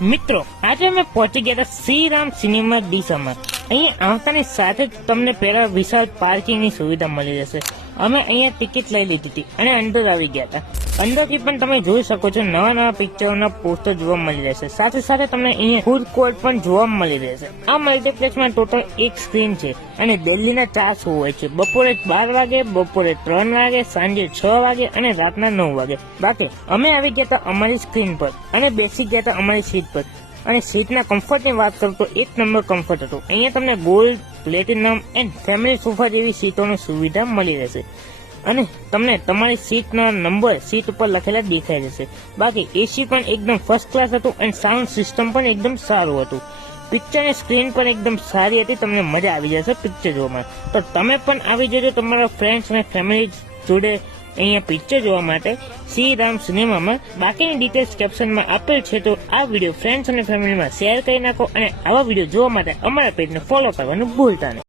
મિત્રો આજે અમે પહોંચી ગયા હતા શ્રીરામ સિનેમા ડીસામાં। અહીંયા આવતાની સાથે જ તમને પહેલા વિશાળ પાર્કિંગની સુવિધા મળી જશે। અમે અહીંયા ટિકિટ લઈ લીધી હતી અને અંદર આવી ગયા હતા। અંદરથી પણ તમે જોઈ શકો છો નવા પિક્ચરોના પોસ્ટર જોવા મળી રહેશે। સાથે સાથે તમને અહીંયા ફૂડ કોર્ટ પણ જોવા મળી રહેશે। આ મલ્ટીપ્લેક્સમાં ટોટલ એક સ્ક્રીન છે અને દિલ્હીના 4 શો હોય છે, બપોરે 12 વાગે, બપોરે 3 વાગે, સાંજે 6 વાગે અને રાતના 9 વાગે। બાકી અમે આવી ગયા હતા અમારી સ્ક્રીન પર અને બેસી ગયા હતા અમારી સીટ પર। અને સીટના કમ્ફર્ટની વાત કરું તો 1 નંબર કમ્ફર્ટ હતું। અહીંયા તમને gold, platinum and family sofa જેવી સીટોની સુવિધા મળી રહેશે અને તમને તમારી સીટના નંબર સીટ ઉપર લખેલા દેખાઈ જશે। બાકી એસી પણ એકદમ ફર્સ્ટ ક્લાસ હતું અને સાઉન્ડ સિસ્ટમ પણ એકદમ સારું હતું। પિક્ચરની સ્ક્રીન પણ એકદમ સારી હતી, તમને મજા આવી જશે પિક્ચર જોવામાં। તો તમે પણ આવી જજો તમારા ફ્રેન્ડ્સ અને ફેમિલી જોડે અહીંયા પિક્ચર જોવા માટે શ્રીરામ સિનેમામાં। બાકીની ડિટેલ્સ કેપ્શનમાં આપેલ છે, તો આ વિડીયો ફ્રેન્ડ્સ અને ફેમિલીમાં શેર કરી નાખો અને આવા વિડીયો જોવા માટે અમારા પેજને ફોલો કરવાનું ભૂલતા નહીં।